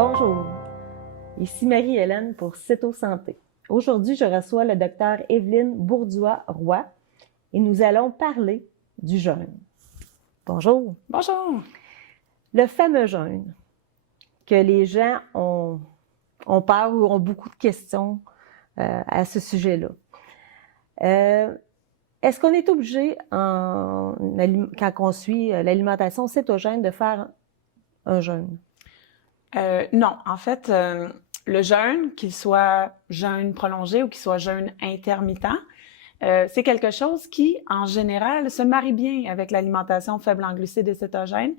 Bonjour, ici Marie-Hélène pour Cytosanté. Aujourd'hui, je reçois le docteur Évelyne Bourdois-Roy et nous allons parler du jeûne. Bonjour. Bonjour. Le fameux jeûne que les gens ont peur ou ont beaucoup de questions à ce sujet-là. Est-ce qu'on est obligé, quand on suit l'alimentation cétogène, de faire un jeûne? Non, en fait, le jeûne, qu'il soit jeûne prolongé ou qu'il soit jeûne intermittent, c'est quelque chose qui, en général, se marie bien avec l'alimentation faible en glucides et cétogènes,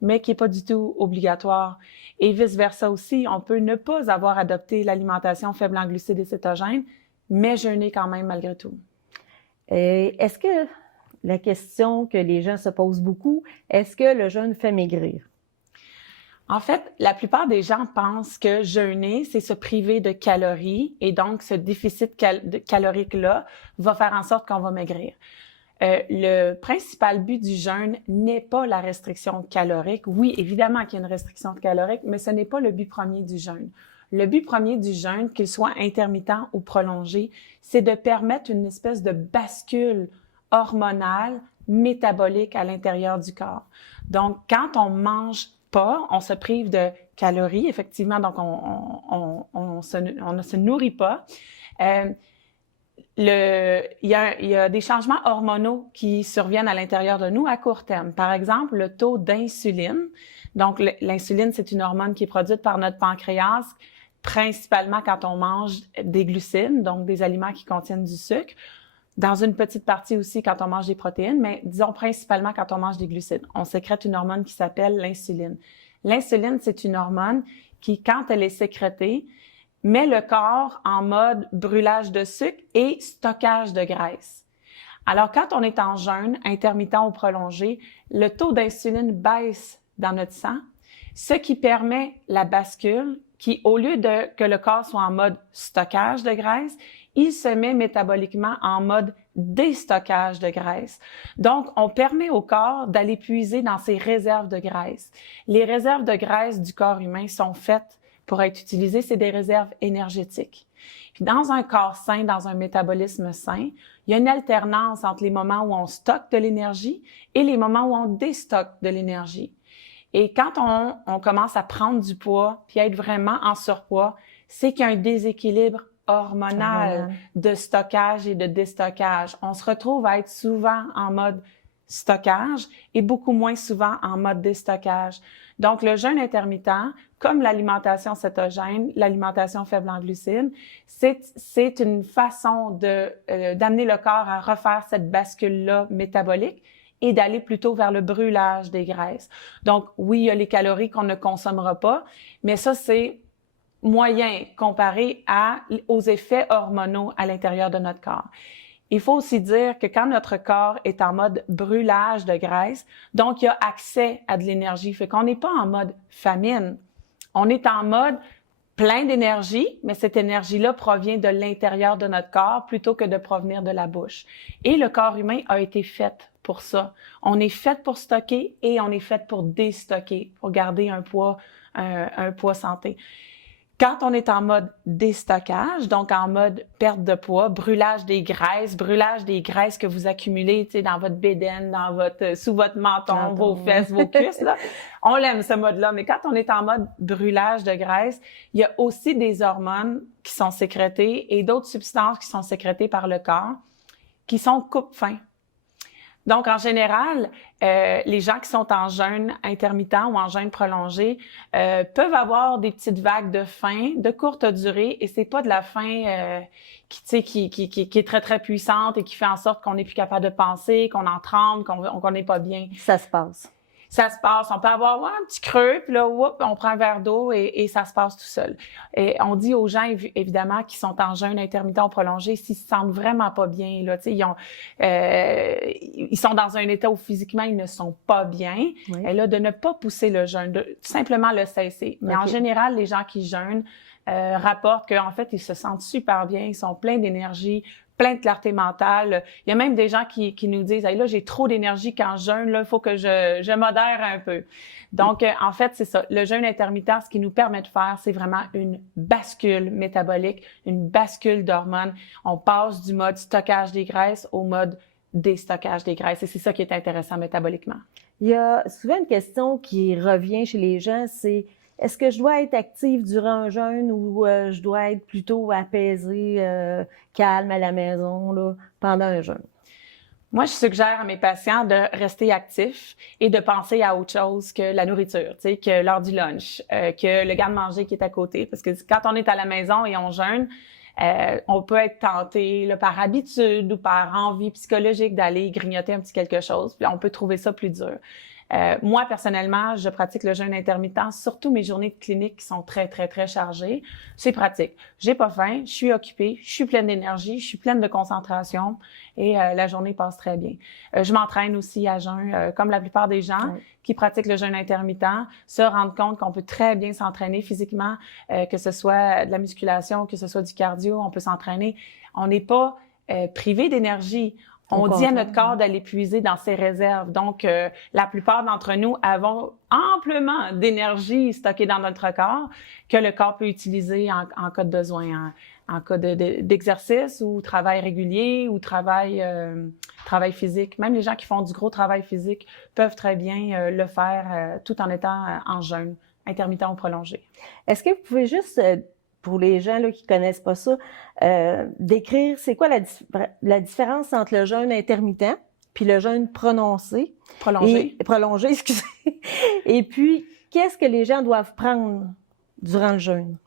mais qui n'est pas du tout obligatoire. Et vice-versa aussi, on peut ne pas avoir adopté l'alimentation faible en glucides et cétogènes, mais jeûner quand même malgré tout. Est-ce que la question que les gens se posent beaucoup, est-ce que le jeûne fait maigrir? En fait, la plupart des gens pensent que jeûner, c'est se priver de calories et donc ce déficit calorique-là va faire en sorte qu'on va maigrir. Le principal but du jeûne n'est pas la restriction calorique. Oui, évidemment qu'il y a une restriction calorique, mais ce n'est pas le but premier du jeûne. Le but premier du jeûne, qu'il soit intermittent ou prolongé, c'est de permettre une espèce de bascule hormonale, métabolique à l'intérieur du corps. Donc, quand on mange pas, on se prive de calories, effectivement, donc on ne se nourrit pas. Il y a des changements hormonaux qui surviennent à l'intérieur de nous à court terme. Par exemple, le taux d'insuline. Donc, l'insuline, c'est une hormone qui est produite par notre pancréas, principalement quand on mange des glucides, donc des aliments qui contiennent du sucre. Dans une petite partie aussi quand on mange des protéines, mais disons principalement quand on mange des glucides. On sécrète une hormone qui s'appelle l'insuline. L'insuline, c'est une hormone qui, quand elle est sécrétée, met le corps en mode brûlage de sucre et stockage de graisse. Alors, quand on est en jeûne, intermittent ou prolongé, le taux d'insuline baisse dans notre sang, ce qui permet la bascule qui, au lieu que le corps soit en mode stockage de graisse, il se met métaboliquement en mode déstockage de graisse. Donc, on permet au corps d'aller puiser dans ses réserves de graisse. Les réserves de graisse du corps humain sont faites pour être utilisées, c'est des réserves énergétiques. Puis dans un corps sain, dans un métabolisme sain, il y a une alternance entre les moments où on stocke de l'énergie et les moments où on déstocke de l'énergie. Et quand on commence à prendre du poids puis à être vraiment en surpoids, c'est qu'il y a un déséquilibre hormonal de stockage et de déstockage. On se retrouve à être souvent en mode stockage et beaucoup moins souvent en mode déstockage. Donc, le jeûne intermittent, comme l'alimentation cétogène, l'alimentation faible en glucides, c'est une façon d'amener le corps à refaire cette bascule-là métabolique et d'aller plutôt vers le brûlage des graisses. Donc, oui, il y a les calories qu'on ne consommera pas, mais ça, c'est moyen comparé aux effets hormonaux à l'intérieur de notre corps. Il faut aussi dire que quand notre corps est en mode brûlage de graisse, donc il y a accès à de l'énergie, fait qu'on n'est pas en mode famine. On est en mode plein d'énergie, mais cette énergie-là provient de l'intérieur de notre corps plutôt que de provenir de la bouche. Et le corps humain a été fait pour ça. On est fait pour stocker et on est fait pour déstocker, pour garder un poids santé. Quand on est en mode déstockage, donc en mode perte de poids, brûlage des graisses que vous accumulez, tu sais, dans votre bédaine, sous votre menton, vos fesses, vos cuisses, là. On l'aime, ce mode-là. Mais quand on est en mode brûlage de graisse, il y a aussi des hormones qui sont sécrétées et d'autres substances qui sont sécrétées par le corps qui sont coupe-faim. Donc, en général, les gens qui sont en jeûne intermittent ou en jeûne prolongé peuvent avoir des petites vagues de faim de courte durée et c'est pas de la faim qui est très, très puissante et qui fait en sorte qu'on n'est plus capable de penser, qu'on en tremble, qu'on n'est pas bien. Ça se passe. Ça se passe. On peut avoir un petit creux, puis là, on prend un verre d'eau et ça se passe tout seul. Et on dit aux gens, évidemment, qui sont en jeûne intermittent ou prolongé, s'ils se sentent vraiment pas bien, là, tu sais, ils sont dans un état où physiquement ils ne sont pas bien, et là, de ne pas pousser le jeûne, de simplement le cesser. Mais en général, les gens qui jeûnent rapportent qu'en fait, ils se sentent super bien, ils sont pleins d'énergie, plein de clarté mentale. Il y a même des gens qui nous disent, hey, là, j'ai trop d'énergie quand je jeûne, là, il faut que je modère un peu. Donc, en fait, c'est ça. Le jeûne intermittent, ce qui nous permet de faire, c'est vraiment une bascule métabolique, une bascule d'hormones. On passe du mode stockage des graisses au mode déstockage des graisses. Et c'est ça qui est intéressant métaboliquement. Il y a souvent une question qui revient chez les gens, c'est est-ce que je dois être active durant un jeûne ou je dois être plutôt apaisée, calme à la maison là, pendant un jeûne? Moi, je suggère à mes patients de rester actifs et de penser à autre chose que la nourriture, tu sais, que l'heure du lunch, que le garde-manger qui est à côté. Parce que quand on est à la maison et on jeûne, on peut être tenté là, par habitude ou par envie psychologique d'aller grignoter un petit quelque chose. Puis on peut trouver ça plus dur. Moi, personnellement, je pratique le jeûne intermittent, surtout mes journées de clinique qui sont très, très, très chargées. C'est pratique. J'ai pas faim, je suis occupée, je suis pleine d'énergie, je suis pleine de concentration et la journée passe très bien. Je m'entraîne aussi à jeûn, comme la plupart des gens qui pratiquent le jeûne intermittent, se rendent compte qu'on peut très bien s'entraîner physiquement, que ce soit de la musculation, que ce soit du cardio, on peut s'entraîner. On n'est pas privé d'énergie. On dit à notre corps d'aller puiser dans ses réserves. Donc, la plupart d'entre nous avons amplement d'énergie stockée dans notre corps que le corps peut utiliser en cas de besoin, en cas d'exercice ou travail régulier ou travail physique. Même les gens qui font du gros travail physique peuvent très bien le faire tout en étant en jeûne, intermittent ou prolongé. Est-ce que vous pouvez juste... pour les gens là, qui connaissent pas ça, décrire c'est quoi la différence entre le jeûne intermittent puis le jeûne prolongé, excusez. Et puis, qu'est-ce que les gens doivent prendre durant le jeûne?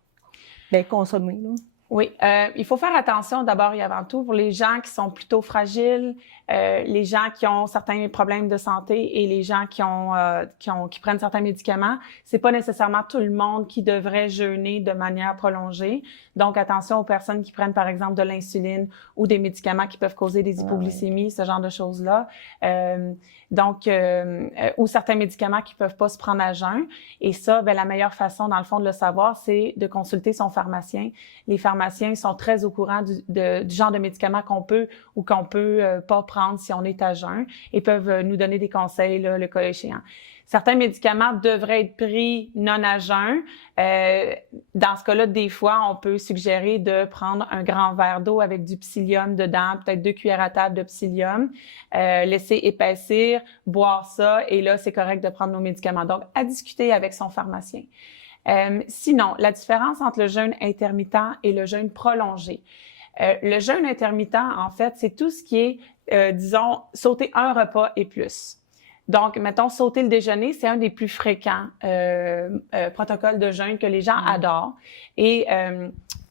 Ben, consommer, là. Oui, il faut faire attention d'abord et avant tout pour les gens qui sont plutôt fragiles, les gens qui ont certains problèmes de santé et les gens qui prennent certains médicaments. C'est pas nécessairement tout le monde qui devrait jeûner de manière prolongée. Donc attention aux personnes qui prennent par exemple de l'insuline ou des médicaments qui peuvent causer des hypoglycémies, ce genre de choses-là. Ou certains médicaments qui peuvent pas se prendre à jeun. Et ça, ben la meilleure façon dans le fond de le savoir, c'est de consulter son pharmacien. Les pharmaciens sont très au courant du genre de médicaments qu'on peut ou qu'on peut pas prendre si on est à jeun et peuvent nous donner des conseils là, le cas échéant. Certains médicaments devraient être pris non à jeun. Dans ce cas-là, des fois, on peut suggérer de prendre un grand verre d'eau avec du psyllium dedans, peut-être 2 cuillères à table de psyllium, laisser épaissir, boire ça, et là, c'est correct de prendre nos médicaments. Donc, à discuter avec son pharmacien. Sinon, la différence entre le jeûne intermittent et le jeûne prolongé. Le jeûne intermittent, en fait, c'est tout ce qui est, disons, sauter un repas et plus. Donc, mettons, sauter le déjeuner, c'est un des plus fréquents protocoles de jeûne que les gens adorent. Et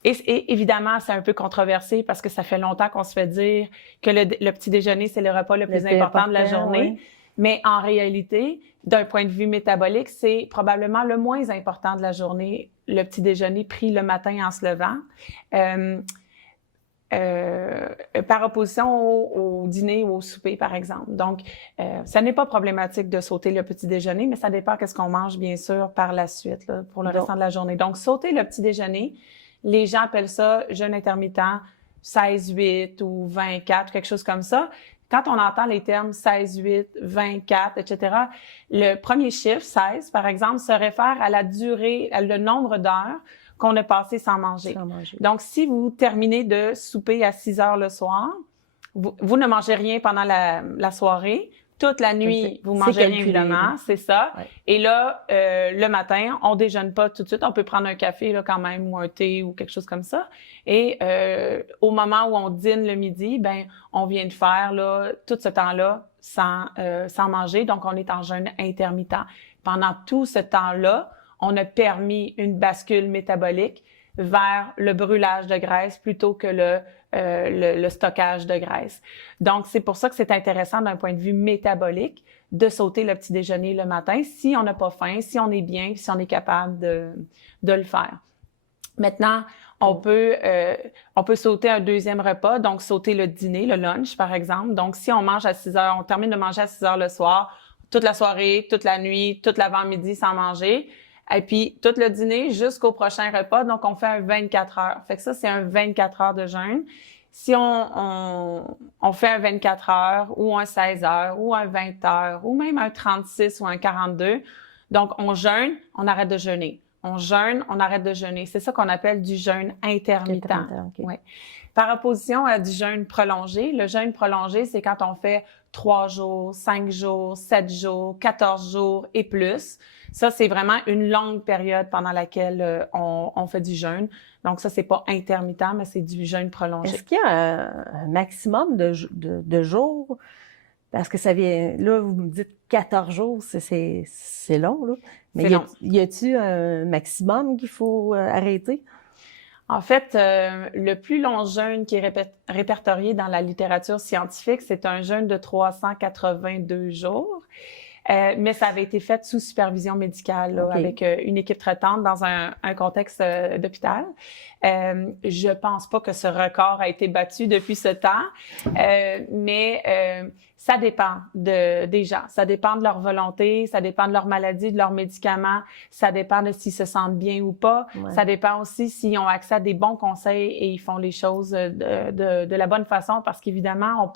évidemment, c'est un peu controversé parce que ça fait longtemps qu'on se fait dire que le petit déjeuner, c'est le repas le plus important de la journée. Oui. Mais en réalité, d'un point de vue métabolique, c'est probablement le moins important de la journée, le petit déjeuner pris le matin en se levant. Par opposition au dîner ou au souper, par exemple. Donc, ça n'est pas problématique de sauter le petit déjeuner, mais ça dépend de ce qu'on mange, bien sûr, par la suite, là, pour le restant de la journée. Donc, sauter le petit déjeuner, les gens appellent ça jeûne intermittent, 16-8 ou 24, quelque chose comme ça. Quand on entend les termes 16-8, 24, etc., le premier chiffre, 16, par exemple, se réfère à la durée, le nombre d'heures qu'on a passé sans manger. Donc, si vous terminez de souper à 6 heures le soir, vous ne mangez rien pendant la soirée. Toute la nuit, vous mangez rien, évidemment, c'est ça. Ouais. Et là, le matin, on déjeune pas tout de suite. On peut prendre un café là quand même ou un thé ou quelque chose comme ça. Et au moment où on dîne le midi, ben on vient de faire là tout ce temps-là sans manger. Donc, on est en jeûne intermittent. Pendant tout ce temps-là, on a permis une bascule métabolique vers le brûlage de graisse plutôt que le stockage de graisse. Donc, c'est pour ça que c'est intéressant d'un point de vue métabolique de sauter le petit déjeuner le matin si on n'a pas faim, si on est bien, si on est capable de le faire. Maintenant, on peut sauter un deuxième repas, donc sauter le dîner, le lunch, par exemple. Donc, si on mange à 6 heures, on termine de manger à 6 heures le soir, toute la soirée, toute la nuit, toute l'avant-midi sans manger, et puis tout le dîner jusqu'au prochain repas, donc on fait un 24 heures. Fait que ça, c'est un 24 heures de jeûne. Si on fait un 24 heures ou un 16 heures ou un 20 heures ou même un 36 ou un 42, donc on jeûne, on arrête de jeûner. On jeûne, on arrête de jeûner. C'est ça qu'on appelle du jeûne intermittent. Okay. Ouais. Par opposition à du jeûne prolongé, le jeûne prolongé, c'est quand on fait 3 jours, 5 jours, 7 jours, 14 jours et plus. Ça, c'est vraiment une longue période pendant laquelle on fait du jeûne. Donc ça, c'est pas intermittent, mais c'est du jeûne prolongé. Est-ce qu'il y a un maximum de jours? Parce que ça vient, là, vous me dites 14 jours, c'est long, là. Mais y a-t-il un maximum qu'il faut arrêter? En fait, le plus long jeûne qui est répertorié dans la littérature scientifique, c'est un jeûne de 382 jours. Mais ça avait été fait sous supervision médicale, là, avec une équipe traitante dans un contexte d'hôpital. Je pense pas que ce record a été battu depuis ce temps, mais ça dépend des gens. Ça dépend de leur volonté, ça dépend de leur maladie, de leurs médicaments, ça dépend de s'ils se sentent bien ou pas. Ouais. Ça dépend aussi s'ils ont accès à des bons conseils et ils font les choses de la bonne façon, parce qu'évidemment,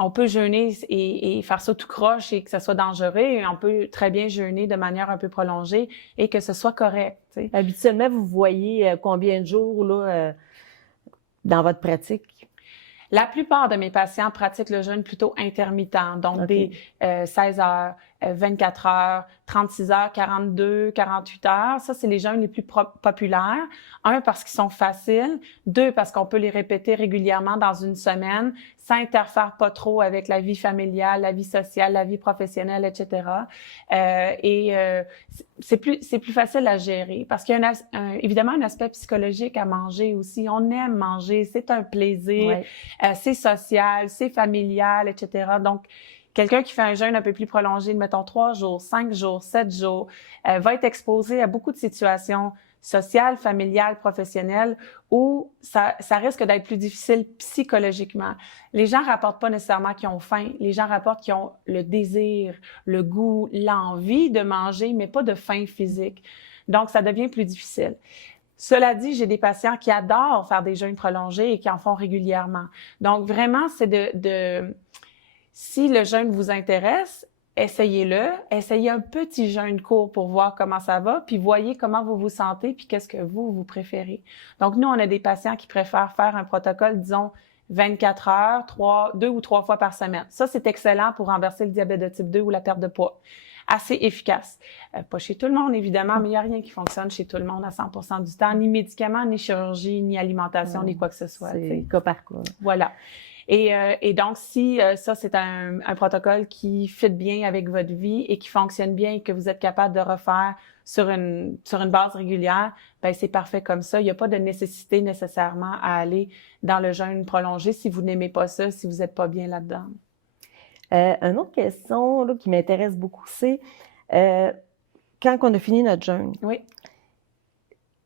on peut jeûner et faire ça tout croche et que ça soit dangereux. Et on peut très bien jeûner de manière un peu prolongée et que ce soit correct. T'sais. Habituellement, vous voyez combien de jours là dans votre pratique? La plupart de mes patients pratiquent le jeûne plutôt intermittent, donc des 16 heures, 24 heures, 36 heures, 42, 48 heures. Ça, c'est les jeûnes les plus populaires. Un, parce qu'ils sont faciles. Deux, parce qu'on peut les répéter régulièrement dans une semaine. Ça interfère pas trop avec la vie familiale, la vie sociale, la vie professionnelle, etc. C'est plus facile à gérer parce qu'il y a évidemment un aspect psychologique à manger aussi. On aime manger, c'est un plaisir, c'est social, c'est familial, etc. Donc, quelqu'un qui fait un jeûne un peu plus prolongé, mettons 3 jours, 5 jours, 7 jours, va être exposé à beaucoup de situations sociales, familiales, professionnelles, où ça risque d'être plus difficile psychologiquement. Les gens rapportent pas nécessairement qu'ils ont faim. Les gens rapportent qu'ils ont le désir, le goût, l'envie de manger, mais pas de faim physique. Donc, ça devient plus difficile. Cela dit, j'ai des patients qui adorent faire des jeûnes prolongés et qui en font régulièrement. Donc, vraiment, c'est si le jeûne vous intéresse, essayez-le. Essayez un petit jeûne court pour voir comment ça va, puis voyez comment vous vous sentez, puis qu'est-ce que vous préférez. Donc, nous, on a des patients qui préfèrent faire un protocole, disons, 24 heures, 2 ou 3 fois par semaine. Ça, c'est excellent pour renverser le diabète de type 2 ou la perte de poids. Assez efficace. Pas chez tout le monde, évidemment, mais il n'y a rien qui fonctionne chez tout le monde à 100% du temps. Ni médicaments, ni chirurgie, ni alimentation, ni quoi que ce soit. C'est cas par cas. Voilà. Et donc, si ça, c'est un protocole qui fit bien avec votre vie et qui fonctionne bien et que vous êtes capable de refaire sur une base régulière, ben c'est parfait comme ça. Il n'y a pas de nécessité nécessairement à aller dans le jeûne prolongé si vous n'aimez pas ça, si vous n'êtes pas bien là-dedans. Une autre question là, qui m'intéresse beaucoup, c'est quand on a fini notre jeûne,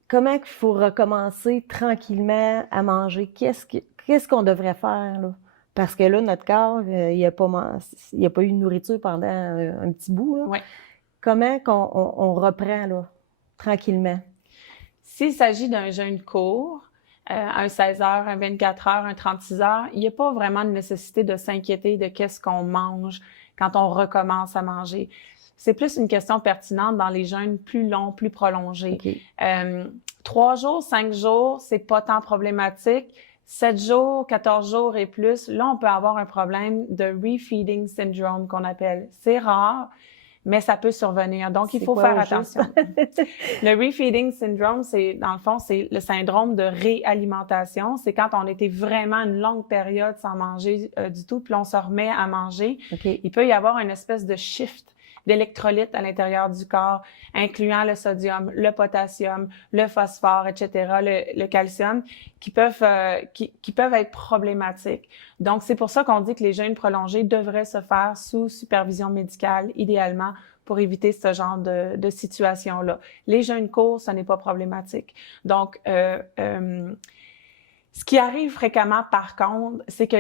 comment il faut recommencer tranquillement à manger? Qu'est-ce qu'on devrait faire, là? Parce que là, notre corps, il n'y a pas eu de nourriture pendant un petit bout, là. Oui. Comment on reprend, là, tranquillement? S'il s'agit d'un jeûne court, un 16 heures, un 24 heures, un 36 heures, il n'y a pas vraiment de nécessité de s'inquiéter de qu'est-ce qu'on mange quand on recommence à manger. C'est plus une question pertinente dans les jeûnes plus longs, plus prolongés. 3 jours, 5 jours, c'est pas tant problématique. 7 jours, 14 jours et plus, là, on peut avoir un problème de refeeding syndrome qu'on appelle. C'est rare, mais ça peut survenir. Donc, il faut faire attention. Le refeeding syndrome, dans le fond, c'est le syndrome de réalimentation. C'est quand on était vraiment une longue période sans manger du tout, puis on se remet à manger. Il peut y avoir une espèce de shift d'électrolytes à l'intérieur du corps, incluant le sodium, le potassium, le phosphore, etc., le calcium, qui peuvent être problématiques. Donc, c'est pour ça qu'on dit que les jeûnes prolongés devraient se faire sous supervision médicale, idéalement, pour éviter ce genre de situation-là. Les jeûnes courts, ce n'est pas problématique. Donc, Ce qui arrive fréquemment, par contre, c'est que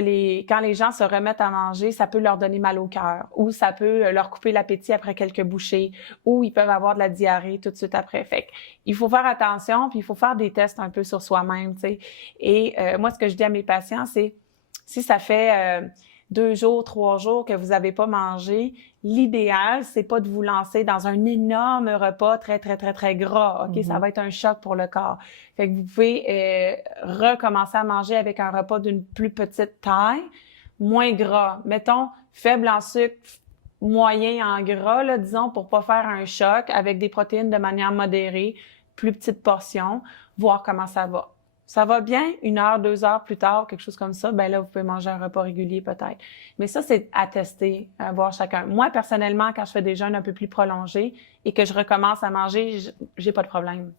quand les gens se remettent à manger, ça peut leur donner mal au cœur, ou ça peut leur couper l'appétit après quelques bouchées, ou ils peuvent avoir de la diarrhée tout de suite après. Fait que, il faut faire attention, puis il faut faire des tests un peu sur soi-même, tu sais. Et moi, ce que je dis à mes patients, c'est si ça fait 2 jours, 3 jours que vous n'avez pas mangé, l'idéal, c'est pas de vous lancer dans un énorme repas très, très, très, très gras. OK? Ça va être un choc pour le corps. Fait que vous pouvez recommencer à manger avec un repas d'une plus petite taille, moins gras. Mettons, faible en sucre, moyen en gras, là, disons, pour pas faire un choc, avec des protéines de manière modérée, plus petite portion, voir comment ça va. Ça va bien, 1 heure, 2 heures plus tard, quelque chose comme ça, ben là, vous pouvez manger un repas régulier peut-être. Mais ça, c'est à tester, à voir chacun. Moi, personnellement, quand je fais des jeûnes un peu plus prolongés et que je recommence à manger, j'ai pas de problème.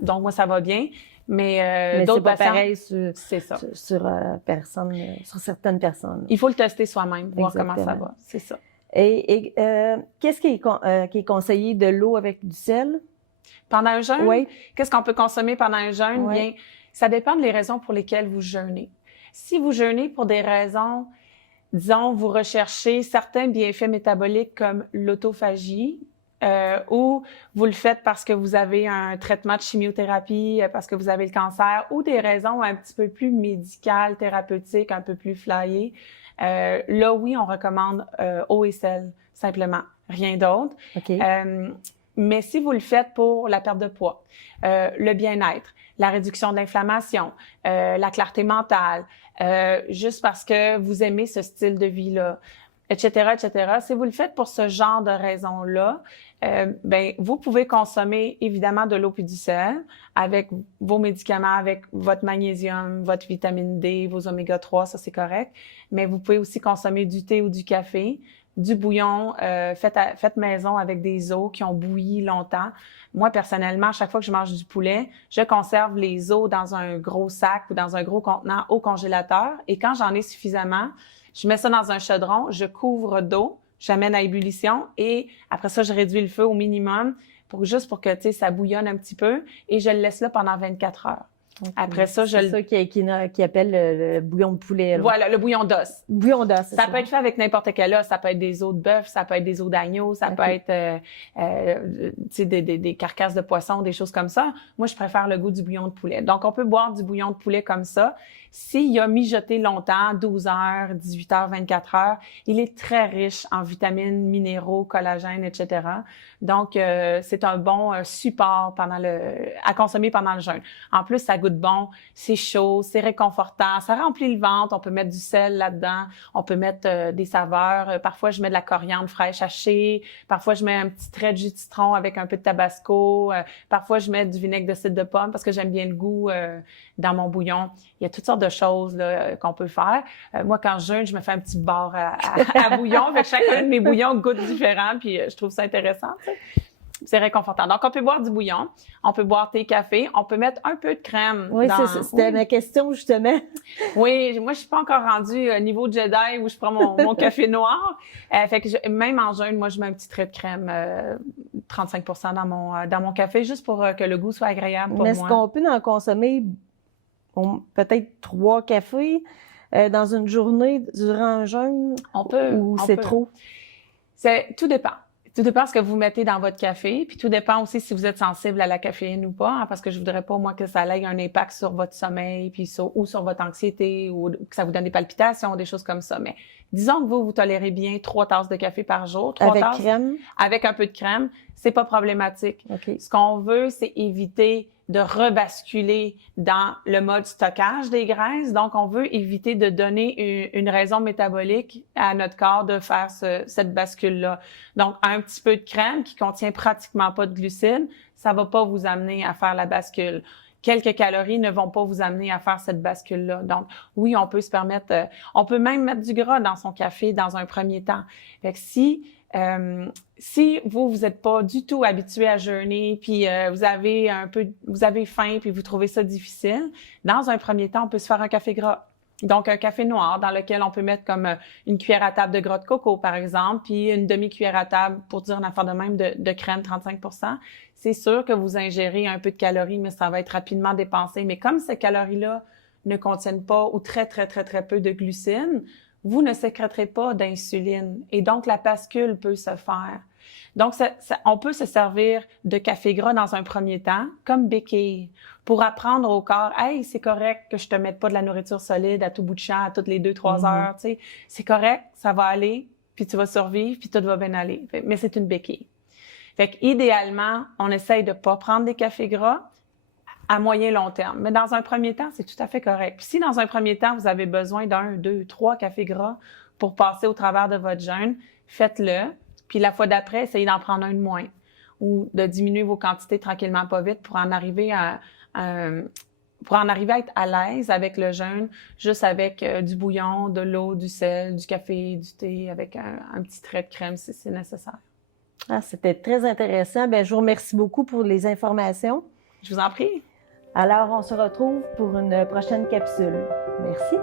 Donc, moi, ça va bien. Mais d'autres c'est pas patients, pareil c'est ça. sur certaines personnes. Il faut le tester soi-même, voir Exactement. comment ça va. C'est ça. Et qu'est-ce qui est conseillé de l'eau avec du sel? Pendant un jeûne, Oui. qu'est-ce qu'on peut consommer pendant un jeûne? Oui. Bien, ça dépend des raisons pour lesquelles vous jeûnez. Si vous jeûnez pour des raisons, disons, vous recherchez certains bienfaits métaboliques comme l'autophagie, ou vous le faites parce que vous avez un traitement de chimiothérapie, parce que vous avez le cancer, ou des raisons un petit peu plus médicales, thérapeutiques, un peu plus flyées, là, oui, on recommande eau et sel, simplement. Rien d'autre. OK. Mais si vous le faites pour la perte de poids, le bien-être, la réduction de l'inflammation, la clarté mentale, juste parce que vous aimez ce style de vie-là, etc., etc. Si vous le faites pour ce genre de raisons-là, ben vous pouvez consommer évidemment de l'eau puis du sel avec vos médicaments, avec votre magnésium, votre vitamine D, vos oméga 3, ça c'est correct. Mais vous pouvez aussi consommer du thé ou du café, du bouillon fait maison avec des os qui ont bouilli longtemps. Moi, personnellement, à chaque fois que je mange du poulet, je conserve les os dans un gros sac ou dans un gros contenant au congélateur. Et quand j'en ai suffisamment, je mets ça dans un chaudron, je couvre d'eau, j'amène à ébullition et après ça, je réduis le feu au minimum juste pour que, tu sais, ça bouillonne un petit peu et je le laisse là pendant 24 heures. Okay. Après ça, c'est ça qui appelle le bouillon de poulet. Là. Voilà, le bouillon d'os. Bouillon d'os, c'est ça. Ça peut être fait avec n'importe quel os. Ça peut être des os de bœuf, ça peut être des os d'agneau, ça peut être tu sais, des carcasses de poisson, des choses comme ça. Moi, je préfère le goût du bouillon de poulet. Donc, on peut boire du bouillon de poulet comme ça. S'il a mijoté longtemps, 12 heures, 18 heures, 24 heures, il est très riche en vitamines, minéraux, collagène, etc. Donc, c'est un bon support à consommer pendant le jeûne. En plus, ça goûte bon, c'est chaud, c'est réconfortant, ça remplit le ventre. On peut mettre du sel là-dedans, on peut mettre des saveurs. Parfois, je mets de la coriandre fraîche hachée. Parfois, je mets un petit trait de jus de citron avec un peu de tabasco. Parfois, je mets du vinaigre de cidre de pomme parce que j'aime bien le goût dans mon bouillon. Il y a toutes sortes de choses là, qu'on peut faire. Moi, quand je jeûne, je me fais un petit bar à bouillon. Fait que chacun de mes bouillons goûte différent, puis je trouve ça intéressant. Tu sais. C'est réconfortant. Donc, on peut boire du bouillon, on peut boire thé, café, on peut mettre un peu de crème. Oui, c'était ma question, justement. Oui, moi, je suis pas encore rendue au niveau Jedi où je prends mon café noir. Fait que même en jeûne, moi, je mets un petit trait de crème, 35% dans mon café, juste pour que le goût soit agréable pour moi. Mais est-ce qu'on peut en consommer peut-être 3 cafés dans une journée durant un jeûne? On peut. Ou c'est trop? Tout dépend. Tout dépend de ce que vous mettez dans votre café, puis tout dépend aussi si vous êtes sensible à la caféine ou pas, hein, parce que je voudrais pas, moi, que ça ait un impact sur votre sommeil, puis ou sur votre anxiété, ou que ça vous donne des palpitations, des choses comme ça. Mais disons que vous tolérez bien 3 tasses de café par jour. 3 tasses. Crème? Avec un peu de crème. C'est pas problématique. Okay. Ce qu'on veut, c'est éviter de rebasculer dans le mode stockage des graisses. Donc, on veut éviter de donner une raison métabolique à notre corps de faire cette bascule-là. Donc, un petit peu de crème qui contient pratiquement pas de glucides, ça va pas vous amener à faire la bascule. Quelques calories ne vont pas vous amener à faire cette bascule-là. Donc, oui, on peut se permettre, on peut même mettre du gras dans son café dans un premier temps. Fait que si vous n'êtes pas du tout habitué à jeûner, puis vous avez faim, puis vous trouvez ça difficile, dans un premier temps, on peut se faire un café gras. Donc, un café noir dans lequel on peut mettre comme une cuillère à table de gras de coco, par exemple, puis une demi-cuillère à table, pour dire une affaire de même, de crème, 35%. C'est sûr que vous ingérez un peu de calories, mais ça va être rapidement dépensé. Mais comme ces calories-là ne contiennent pas ou très, très, très, très peu de glucides, vous ne sécréterez pas d'insuline. Et donc, la bascule peut se faire. Donc, on peut se servir de café gras dans un premier temps, comme béquille, pour apprendre au corps, « Hey, c'est correct que je te mette pas de la nourriture solide à tout bout de champ, à toutes les 2-3 heures, tu sais. C'est correct, ça va aller, puis tu vas survivre, puis tout va bien aller. » Mais c'est une béquille. Fait qu'idéalement, on essaye de pas prendre des cafés gras à moyen long terme. Mais dans un premier temps, c'est tout à fait correct. Puis si dans un premier temps, vous avez besoin d'1, 2, 3 cafés gras pour passer au travers de votre jeûne, faites-le. Puis la fois d'après, essayez d'en prendre un de moins ou de diminuer vos quantités tranquillement, pas vite, pour en arriver à être à l'aise avec le jeûne, juste avec du bouillon, de l'eau, du sel, du café, du thé, avec un petit trait de crème si c'est nécessaire. Ah, c'était très intéressant. Bien, je vous remercie beaucoup pour les informations. Je vous en prie. Alors, on se retrouve pour une prochaine capsule. Merci.